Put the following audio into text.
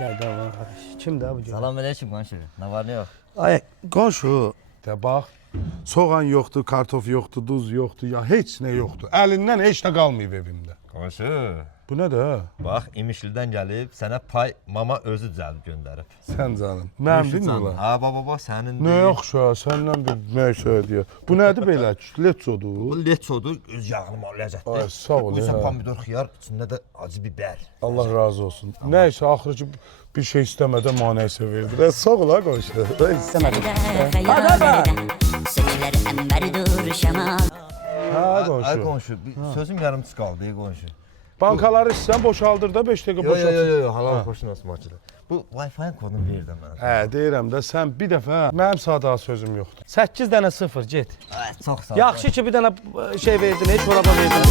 Dədə var. Kimdə bu? Salam aleyküm qonşu. Nə var, nə yox? Ay, qonşu. De bax, soğan yoxdur, kartof yoxdur, duz yoxdur, ya heç nə yoxdur. Əlindən heç nə qalmayıb evimdə. Qonşu, Bu nədir? bax İmişlidən gəlib sənə pay mama özü düzəldib göndərib. Sən canım. Mənim bilmirlər. Ha, baba, sənin Nə yoxsa, səndən bir nə şey deyə. Bu nədir belə? Bu Letsodur. leçodur, öz yağlı mal ləzzətli. Ay, sağ ol, Qoysan ya. pomidor, xiyar, içində də acı biber. Allah razı olsun. Nəysə, axırı ki bir şey istəmədən manəsə verdi. Sağ ol ha qonşu. İstəmədim. Saçları ember dur şamal. Ha Ay qonşu. qonşu, bir sözüm yarımçı qaldı, qonşu. Bankaları istəsən boşaldır da 5 dəqiqə boşalt. halal xoşun olsun maçıda. Bu Wi-Fi-nin kodunu ver də mənə. Hə, deyirəm də sən bir dəfə mənim sada sözüm yoxdur. 8 dənə 0, get. Ay, çox sağ ol. Yaxşı ki bir dənə şey verdin, heç çoraba verdin.